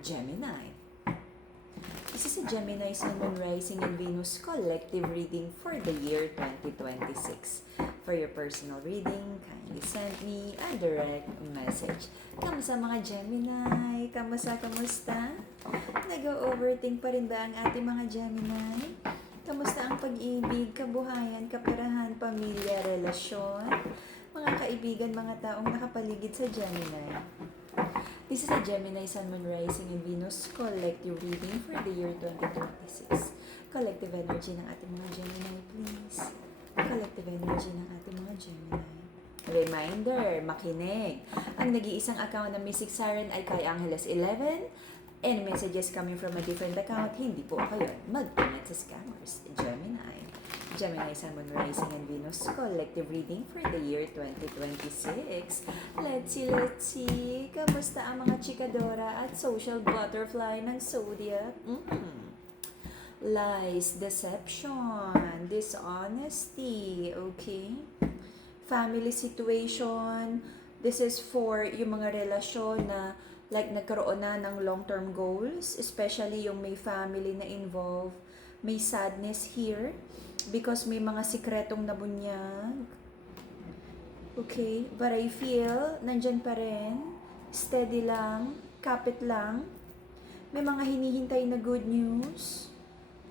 Gemini. This is a Gemini Sun, Moon, Rising, and Venus collective reading for the year 2026. For your personal reading, kindly send me a direct message. Kamusta mga Gemini? Kamusta? Nag-overthink pa rin ba ang ating mga Gemini? Kamusta ang pag-ibig, kabuhayan, kaperahan, pamilya, relasyon? Mga kaibigan, mga taong nakapaligid sa Gemini. This is a Gemini Sun, Moon, Rising, and Venus collective reading for the year 2026. Collective energy ng ating mga Gemini, please. Collective energy ng ating mga Gemini. Reminder, makinig. Ang nag-iisang account ng Mystic Siren ay kay Angeles 11. Any messages coming from a different account, hindi po ako yun. Mag-ingat sa scammers. Gemini. Gemini, Sun, Moon, Rising, and Venus collective reading for the year 2026. Let's see. Kamusta ang mga chikadora at social butterfly ng zodiac? Lies, deception, dishonesty, okay? Family situation. This is for yung mga relasyon na like nagkaroon na ng long-term goals, especially yung may family na involved. May sadness here because may mga sikretong nabunyag. Okay, but I feel nandyan pa rin, steady lang, kapit lang. May mga hinihintay na good news,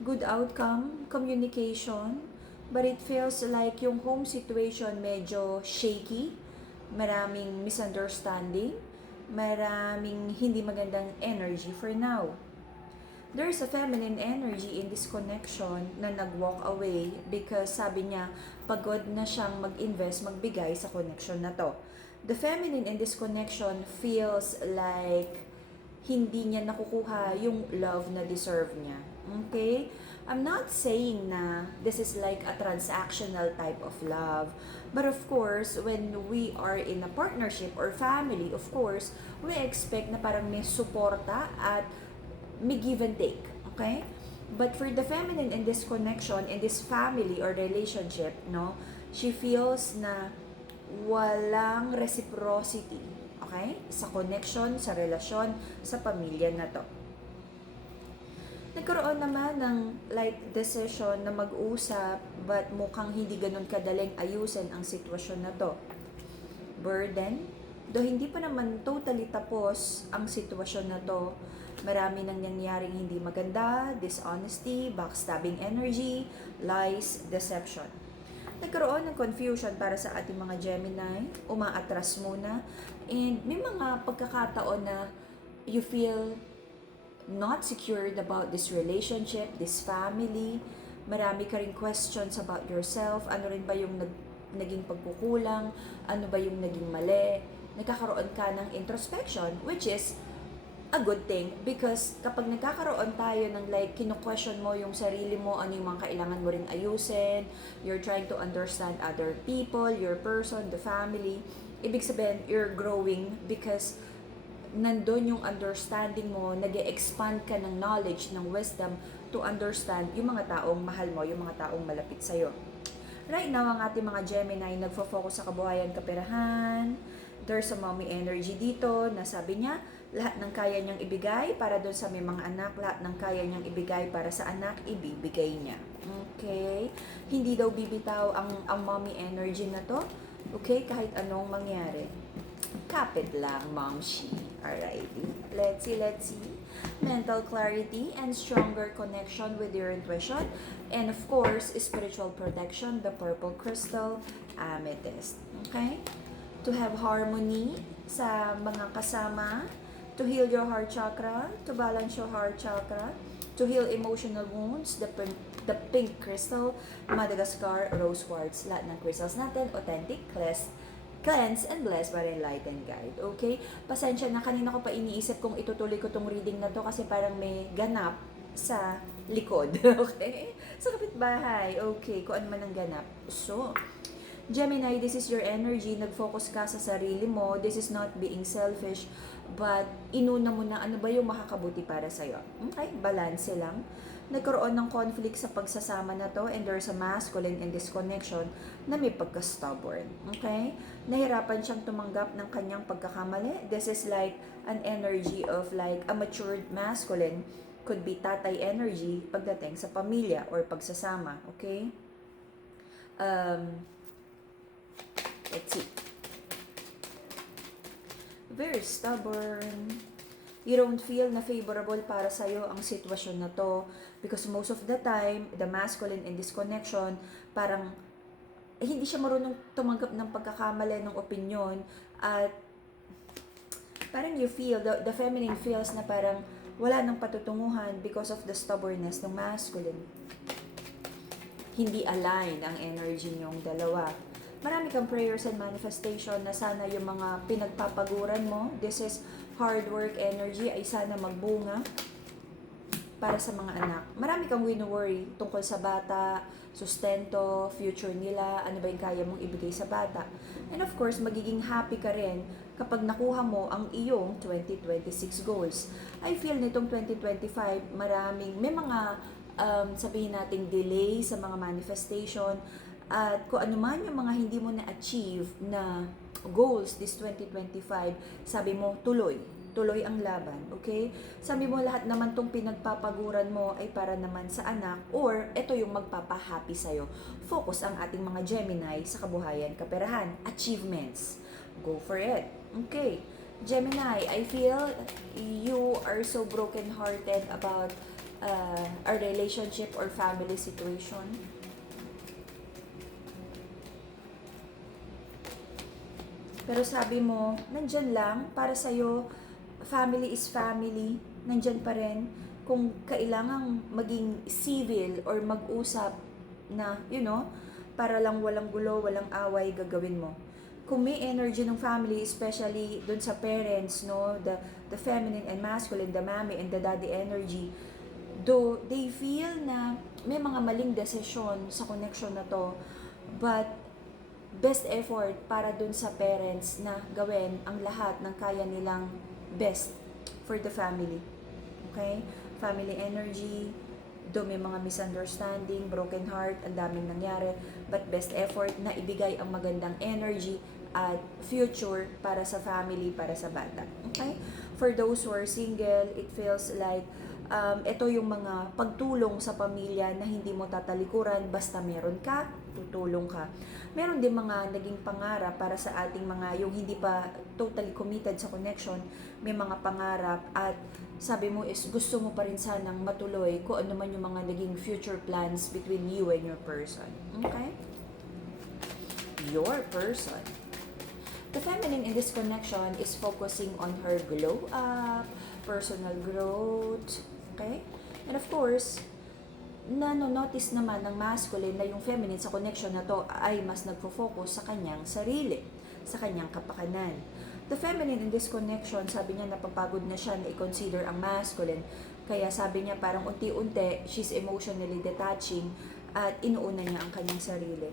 good outcome, communication, but it feels like yung home situation medyo shaky, maraming misunderstanding, maraming hindi magandang energy for now. There's a feminine energy in this connection na nag-walk away because sabi niya, pagod na siyang mag-invest, magbigay sa connection na to. The feminine in this connection feels like hindi niya nakukuha yung love na deserve niya. Okay? I'm not saying na this is like a transactional type of love. But of course, when we are in a partnership or family, of course, we expect na parang may suporta at may give and take, okay? But for the feminine in this connection, in this family or relationship, no, she feels na walang reciprocity, okay? Sa connection, sa relasyon, sa pamilya na to. Nagkaroon naman ng light decision na mag-usap but mukhang hindi ganun kadaling ayusin ang sitwasyon na to. Burden, though hindi pa naman totally tapos ang sitwasyon na to, marami nang nangyaring hindi maganda, dishonesty, backstabbing energy, lies, deception. Nagkaroon ng confusion para sa ating mga Gemini, umaatras muna, and may mga pagkakataon na you feel not secured about this relationship, this family, marami ka ring questions about yourself, ano rin ba yung naging pagkukulang, ano ba yung naging mali, nagkakaroon ka ng introspection, which is a good thing because kapag nagkakaroon tayo ng like kino-question mo yung sarili mo, ano yung mga kailangan mo rin ayusin, you're trying to understand other people, your person, the family, ibig sabihin you're growing because nandun yung understanding mo, nag-e-expand ka ng knowledge, ng wisdom to understand yung mga taong mahal mo, yung mga taong malapit sa'yo. Right now, ang ating mga Gemini nagfo-focus sa kabuhayan, kaperahan. There's a mommy energy dito na sabi niya, lahat ng kaya niyang ibigay para doon sa may mga anak, lahat ng kaya niyang ibigay para sa anak, ibibigay niya. Okay? Hindi daw bibitaw ang mommy energy na to. Okay? Kahit anong mangyari. Kapit lang, momshi. Alrighty. Let's see. Mental clarity and stronger connection with your intuition. And of course, spiritual protection, the purple crystal, amethyst. Okay? To have harmony sa mga kasama, to heal your heart chakra, to balance your heart chakra, to heal emotional wounds, the pink crystal, Madagascar rose quartz. Lahat ng crystals natin, authentic, cleanse and bless by enlightened guide. Okay? Pasensya na, kanina ko pa iniisip kung itutuloy ko tong reading na to kasi parang may ganap sa likod. Okay? Sa kapitbahay. Okay, kung ano man ang ganap. So, Gemini, this is your energy. Nag-focus ka sa sarili mo. This is not being selfish, but inuna mo na ano ba yung makakabuti para sa'yo. Okay? Balance lang. nagkaroon ng conflict sa pagsasama na to, and there's a masculine in this connection na may pagka-stubborn. Okay? Nahirapan siyang tumanggap ng kanyang pagkakamali. This is like an energy of like a matured masculine, could be tatay energy pagdating sa pamilya or pagsasama. Okay? Let's see. Very stubborn. You don't feel na favorable para sa'yo ang sitwasyon na to because most of the time, the masculine in this connection, parang hindi siya marunong tumanggap ng pagkakamali ng opinion, at parang you feel, the feminine feels na parang wala nang patutunguhan because of the stubbornness ng masculine. Hindi aligned ang energy niyong dalawa. Marami kang prayers and manifestation na sana yung mga pinagpapaguran mo, this is hard work energy, ay sana magbunga para sa mga anak. Marami kang wino-worry tungkol sa bata, sustento, future nila, ano ba yung kaya mong ibigay sa bata. And of course, magiging happy ka rin kapag nakuha mo ang iyong 2026 goals. I feel nitong 2025, may mga sabihin nating delay sa mga manifestation, at kung ano man yung mga hindi mo na-achieve na goals this 2025, sabi mo, tuloy ang laban, okay? Sabi mo, lahat naman tong pinagpapaguran mo ay para naman sa anak, or ito yung magpapahappy sa'yo. Focus ang ating mga Gemini sa kabuhayan, kaperahan, achievements. Go for it, okay? Gemini, I feel you are so broken-hearted about a relationship or family situation. Pero sabi mo, nandyan lang, para sa'yo, family is family, nandyan pa rin. Kung kailangang maging civil or mag-usap na, para lang walang gulo, walang away, gagawin mo. Kung may energy ng family, especially dun sa parents, the feminine and masculine, the mommy and the daddy energy, though they feel na may mga maling desisyon sa connection na to, but best effort para dun sa parents na gawin ang lahat ng kaya nilang best for the family. Okay? Family energy, do may mga misunderstanding, broken heart, ang daming nangyari, but best effort na ibigay ang magandang energy at future para sa family, para sa bata. Okay? For those who are single, it feels like ito yung mga pagtulong sa pamilya na hindi mo tatalikuran, basta meron ka, tutulong ka. Meron din mga naging pangarap para sa ating mga yung hindi pa totally committed sa connection, may mga pangarap at sabi mo is gusto mo pa rin sanang matuloy kung ano man yung mga naging future plans between you and your person. Okay? Your person. The feminine in this connection is focusing on her glow up, personal growth, okay? And of course, nano-notice naman ng masculine na yung feminine sa connection na to ay mas nagfo-focus sa kanyang sarili, sa kanyang kapakanan. The feminine in this connection, sabi niya napapagod na siya na i-consider ang masculine. Kaya sabi niya parang unti-unti, she's emotionally detaching at inuuna niya ang kanyang sarili.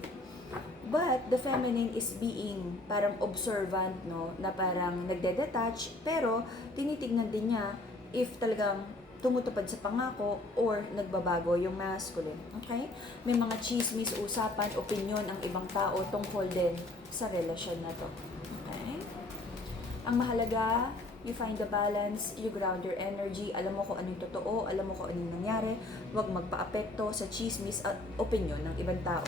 But the feminine is being parang observant, na parang nagde-detach, pero tinitignan din niya if talagang tumutupad sa pangako or nagbabago yung masculine. Okay? May mga chismis, usapan, opinion ang ibang tao tungkol din sa relasyon na to. Okay? Ang mahalaga, you find the balance, you ground your energy, alam mo kung anong totoo, alam mo kung anong nangyari, huwag magpa-apekto sa chismis at opinion ng ibang tao.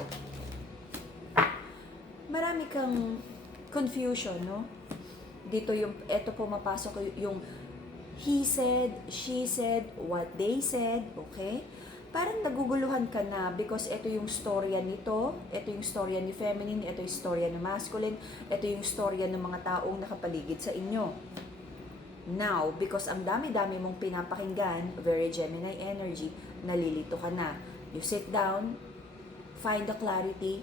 Marami kang confusion, Dito eto po mapasok yung he said, she said, what they said, okay? Parang naguguluhan ka na because ito yung storya nito, ito yung storya ni feminine, ito yung storya ni masculine, ito yung storya ng mga taong nakapaligid sa inyo. Now, because ang dami-dami mong pinapakinggan, very Gemini energy, nalilito ka na. You sit down, find the clarity,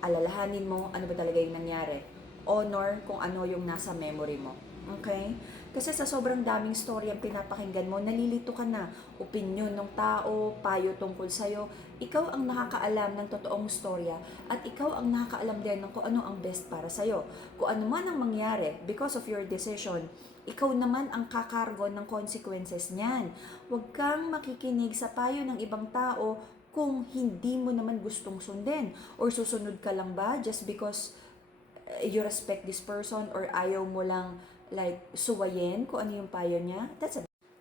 alalahanin mo ano ba talaga yung nangyari. Honor kung ano yung nasa memory mo. Okay? Kasi sa sobrang daming story ang pinapakinggan mo, nalilito ka na. Opinyon ng tao, payo tungkol sa'yo. Ikaw ang nakakaalam ng totoong storya at ikaw ang nakakaalam din ng kung ano ang best para sa'yo. Kung ano man ang mangyari because of your decision, ikaw naman ang kakargo ng consequences niyan. Huwag kang makikinig sa payo ng ibang tao kung hindi mo naman gustong sundin. Or susunod ka lang ba just because you respect this person or ayaw mo lang like suwayin kung ano yung payo niya?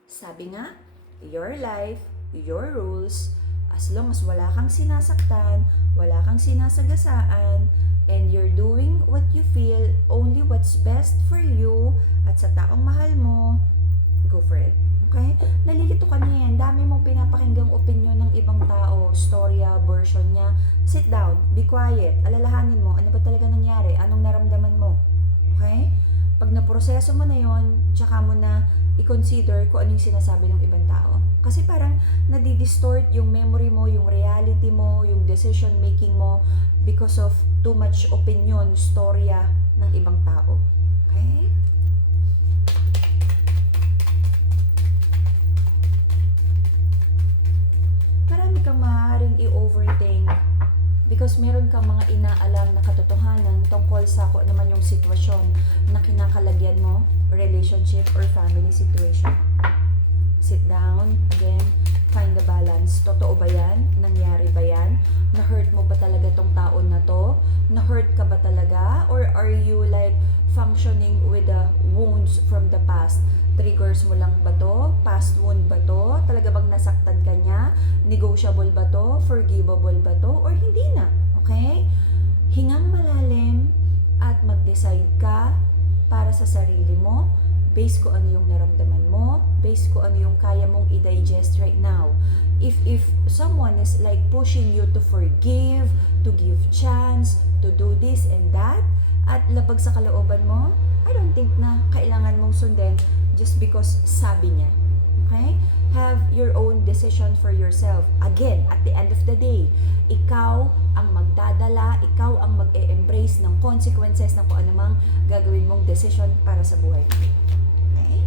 Sabi nga, your life, your rules, as long as wala kang sinasaktan, wala kang sinasagasaan, and you're doing what you feel, only what's best for you, at sa taong mahal mo, go for it. Okay? Nalilito ka na yan. Dami mong pinapakinggang opinion ng ibang tao, storya, version niya. Sit down, be quiet, alalahanin mo, ano ba talaga nangyari? Anong naramdaman mo? Okay? Pag naproseso mo na yon, tsaka mo na i-consider kung anong sinasabi ng ibang tao. Kasi parang nadi-distort yung memory mo, yung reality mo, yung decision making mo because of too much opinion, storya ng ibang tao. Okay? Marami kang maaaring i-overthink because meron kang mga inaalam na katotohanan tungkol sa kung naman yung sitwasyon na kinakalagyan mo, relationship or family situation. Sit down, again, find the balance. Totoo ba yan? Nangyari ba yan? Na-hurt mo ba talaga tong taon na to? Na-hurt ka ba talaga? Or are you like functioning with the wounds from the past? Triggers mo lang ba to? Past wound ba to? Talaga bang nasaktan ka niya? Negotiable ba to? Forgivable ba to? Or hindi na? Okay? Hingang malalim at mag-decide ka para sa sarili mo, based ko ano yung naramdaman mo, based ko ano yung kaya mong i-digest right now. If someone is like pushing you to forgive, to give chance, to do this and that, at labag sa kalooban mo, I don't think na kailangan mong sundin just because sabi niya. Okay? Have your own decision for yourself. Again, at the end of the day, ikaw ang magdadala, ikaw ang mag-e-embrace ng consequences ng kung anumang gagawin mong decision para sa buhay mo. Okay?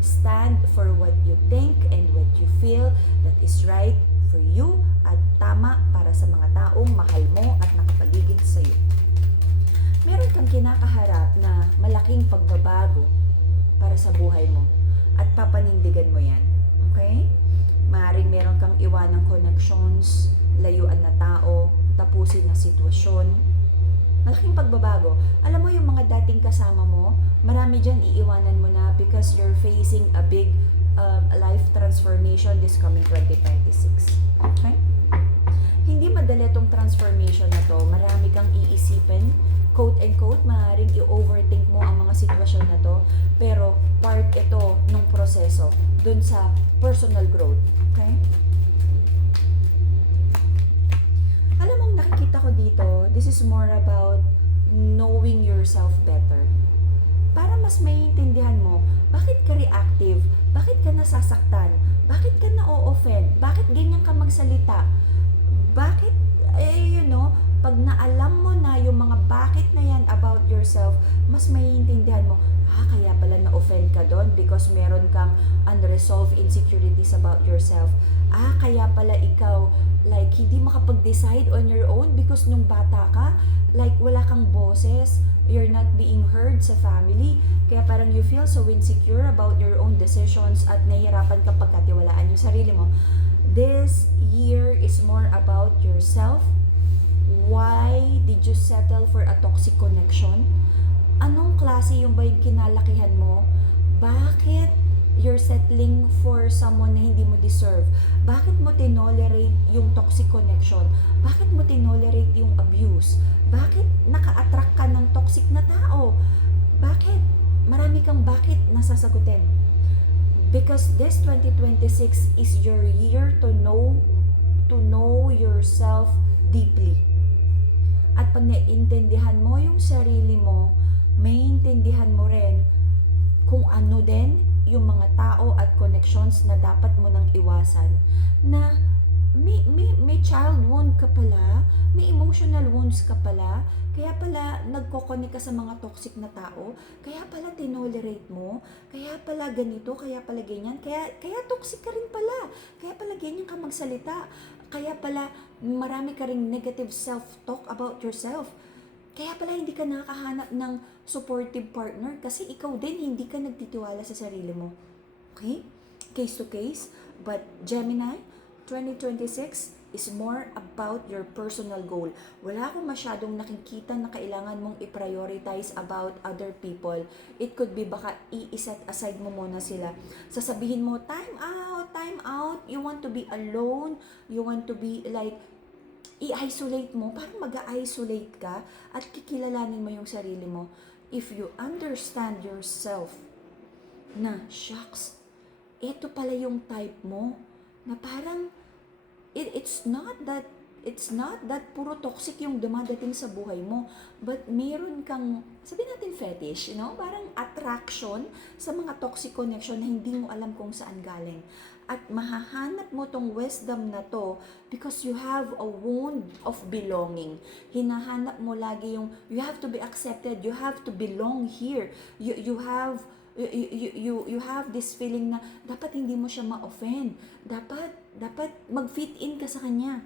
Stand for what you think and what you feel that is right for you at tama para sa mga taong mahal mo at nakapaligid sa iyo. Meron kang kinakaharap na malaking pagbabago para sa buhay mo at papanindigan mo yan. Okay? Maaaring meron kang iwanang connections, layuan na tao, tapusin na sitwasyon. Malaking pagbabago. Alam mo yung mga dating kasama mo, marami dyan iiwanan mo na because you're facing a big life transformation this coming 2026. Okay? Hindi madali itong transformation na to. Marami kang iisipin, quote and quote, maaaring i-overthink mo ang mga sitwasyon na to, pero part ito ng proseso dun sa personal growth. Okay? Alam mo, nakikita ko dito, this is more about knowing yourself better. Para mas maiintindihan mo, bakit ka reactive? Bakit ka nasasaktan? Bakit ka na-o-offend? Bakit ganyan ka magsalita? Bakit, pag naalam mo na yung mga bakit na yan about yourself, mas maiintindihan mo, kaya pala na-offend ka doon because meron kang unresolved insecurities about yourself. Kaya pala ikaw, like, hindi makapag-decide on your own because nung bata ka, like, wala kang boses, you're not being heard sa family, kaya parang you feel so insecure about your own decisions at nahihirapan ka pagkatiwalaan yung sarili mo. This year is more about yourself. Why did you settle for a toxic connection? Anong klase yung ba yung kinalakihan mo? Bakit you're settling for someone na hindi mo deserve? Bakit mo tinolerate yung toxic connection? Bakit mo tinolerate yung abuse? Bakit naka-attract ka ng toxic na tao? Bakit? Marami kang bakit nasasagutin. Because this 2026 is your year to know yourself deeply. At pag naiintindihan mo yung sarili mo, maiintindihan mo rin kung ano din yung mga tao at connections na dapat mo nang iwasan. Na may child wound ka pala, may emotional wounds ka pala, kaya pala nagko-connect ka sa mga toxic na tao, kaya pala tinolerate mo, kaya pala ganito, kaya pala ganyan, kaya toxic ka rin pala, kaya pala ganyan ka magsalita, kaya pala marami ka ring negative self-talk about yourself. Kaya pala hindi ka nakahanap ng supportive partner kasi ikaw din hindi ka nagtitiwala sa sarili mo. Okay? Case to case. But Gemini, 2026 is more about your personal goal. Wala akong masyadong nakikita na kailangan mong i-prioritize about other people. It could be baka i-set aside mo muna sila. Sasabihin mo, time out. You want to be alone. You want to be like, i-isolate mo. Parang mag-isolate ka at kikilalanin mo yung sarili mo. If you understand yourself na, shucks, ito pala yung type mo na parang it's not that puro toxic yung dumadating sa buhay mo, but meron kang, sabihin natin fetish, parang attraction sa mga toxic connection na hindi mo alam kung saan galing. At mahahanap mo tong wisdom na to because you have a wound of belonging. Hinahanap mo lagi yung, you have to be accepted, you have to belong here, you have this feeling na dapat hindi mo siya ma-offend. Dapat mag-fit in ka sa kanya.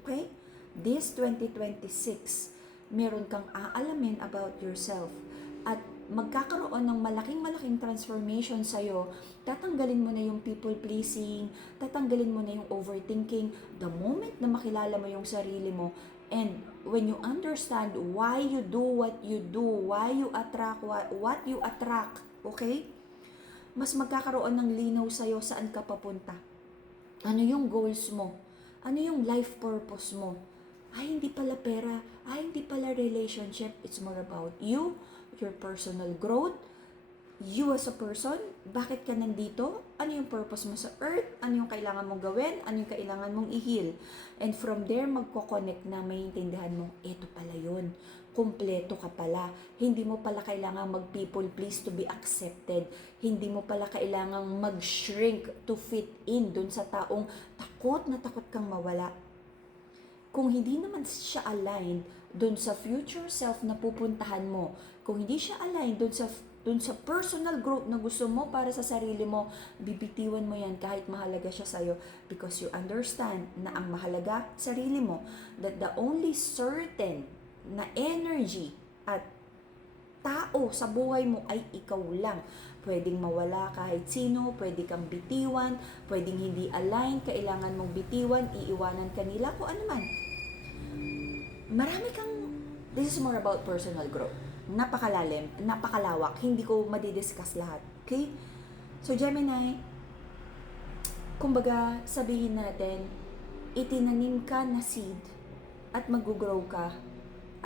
Okay? This 2026, meron kang aalamin about yourself. At magkakaroon ng malaking transformation sa'yo. Tatanggalin mo na yung people pleasing, tatanggalin mo na yung overthinking. The moment na makilala mo yung sarili mo, and when you understand why you do what you do, why you attract what you attract, okay? Mas magkakaroon ng linaw sa'yo saan ka papunta. Ano yung goals mo? Ano yung life purpose mo? Ay, hindi pala pera. Ay, hindi pala relationship. It's more about you, your personal growth, you as a person. Bakit ka nandito? Ano yung purpose mo sa earth? Ano yung kailangan mong gawin? Ano yung kailangan mong i-heal? And from there, magko-connect na maintindihan mo, eto pala yun. Kumpleto ka pala. Hindi mo pala kailangang mag-people please to be accepted. Hindi mo pala kailangang mag-shrink to fit in dun sa taong takot na takot kang mawala. Kung hindi naman siya aligned dun sa future self na pupuntahan mo, kung hindi siya aligned dun sa personal growth na gusto mo para sa sarili mo, bibitiwan mo yan kahit mahalaga siya sa'yo because you understand na ang mahalaga sarili mo, that the only certain na energy at tao sa buhay mo ay ikaw lang. Pwedeng mawala kahit sino, pwede kang bitiwan, pwedeng hindi align, kailangan mong bitiwan, iiwanan ka nila, kung ano man. Marami kang, this is more about personal growth. Napakalalim, napakalawak, hindi ko madidiscuss lahat. Okay? So Gemini, kumbaga sabihin natin, itinanim ka na seed at mag-grow ka.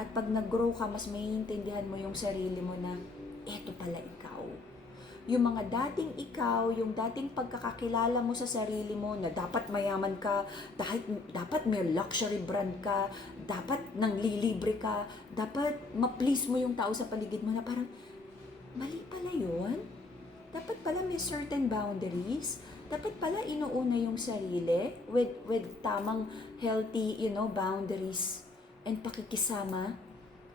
At pag nag-grow ka, mas maiintindihan mo yung sarili mo na, eto pala ikaw. Yung mga dating ikaw, yung dating pagkakakilala mo sa sarili mo na dapat mayaman ka, dapat may luxury brand ka, dapat nanglilibre ka, dapat ma-please mo yung tao sa paligid mo na parang, mali pala yun. Dapat pala may certain boundaries. Dapat pala inuuna yung sarili with tamang healthy, boundaries and pakikisama.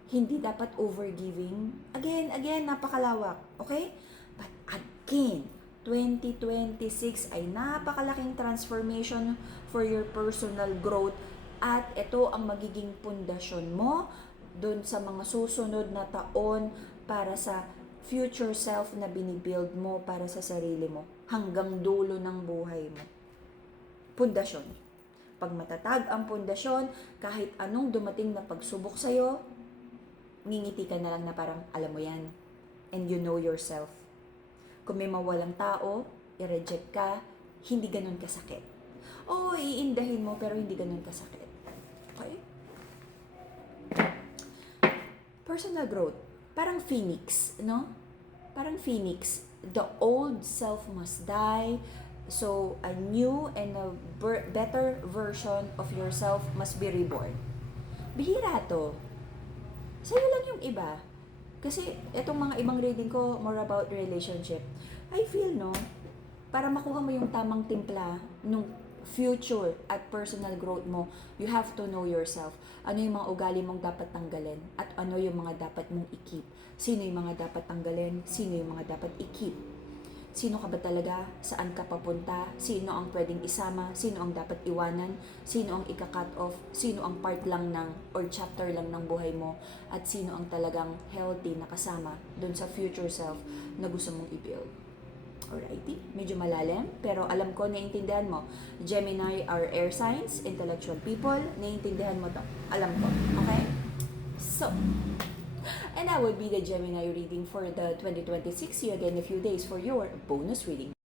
Hindi dapat overgiving. Again, napakalawak. Okay? But again, 2026 ay napakalaking transformation for your personal growth at ito ang magiging pundasyon mo dun sa mga susunod na taon para sa future self na binibuild mo para sa sarili mo hanggang dulo ng buhay mo. Pundasyon. Pag matatag ang pundasyon, kahit anong dumating na pagsubok sa'yo, ngingiti ka na lang na parang, alam mo yan. And you know yourself. Kung may mawalang tao, i-reject ka, hindi ganun kasakit. Oo, iindahin mo, pero hindi ganun kasakit. Okay? Personal growth. Parang phoenix, no? Parang phoenix. The old self must die. So, a new and a better version of yourself must be reborn. Bihira to. Sa'yo lang yung iba. Kasi itong mga ibang reading ko, more about relationship. I feel, para makuha mo yung tamang timpla nung future at personal growth mo, you have to know yourself. Ano yung mga ugali mong dapat tanggalin at ano yung mga dapat mong i-keep. Sino yung mga dapat tanggalin, sino yung mga dapat i-keep. Sino ka ba talaga? Saan ka papunta? Sino ang pwedeng isama? Sino ang dapat iwanan? Sino ang ika-cut off? Sino ang part lang ng or chapter lang ng buhay mo? At sino ang talagang healthy na kasama dun sa future self na gusto mong i-build? Alrighty, medyo malalim, pero alam ko, naiintindihan mo. Gemini are air signs, intellectual people, naiintindihan mo to. Alam ko, okay? So, and that would be the Gemini reading for the 2026. See you again in a few days for your bonus reading.